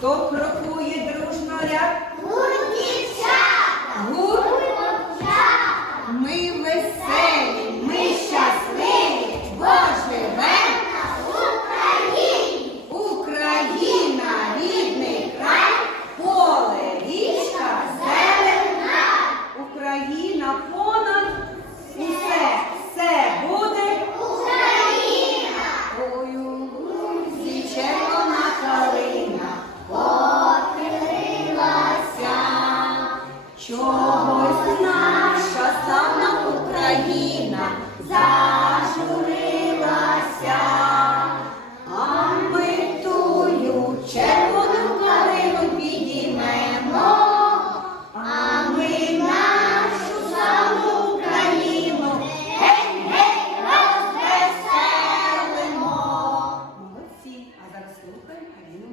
Хто крокує дружно ряд? Гурт дівчата! Гурт! Ми веселі, ми щасливі, бо живемо в Україні! Україна, рідний край, поле, річка, зелена! Україна, поле! Чогось наша славна Україна зажурилася, а ми тую червону калину підіймемо, а ми нашу славну Україну гей, гей, розвеселимо. Молодці, а зараз слухаємо Аліну